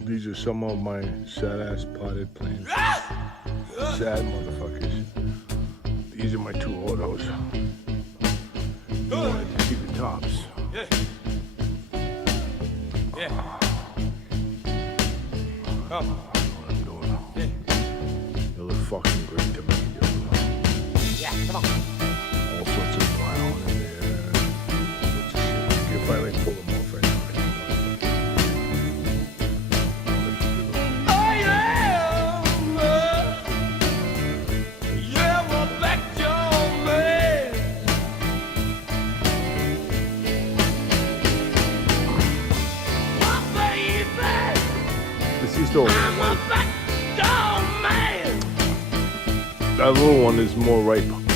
These are some of my sad-ass potted plants. Sad motherfuckers. These are my two autos. You wanted to see the tops. Yeah. Yeah. Come. I don't know what I'm doing. Yeah. They look fucking great to me, yo. Yeah, come on. All sorts of brown in there. Sorts of shit. You finally pull them off right now. Oh, yeah. Yeah, we're back, John, man. Oh, baby. This is still a little I'm a white. back, John, man. That little one is more ripe.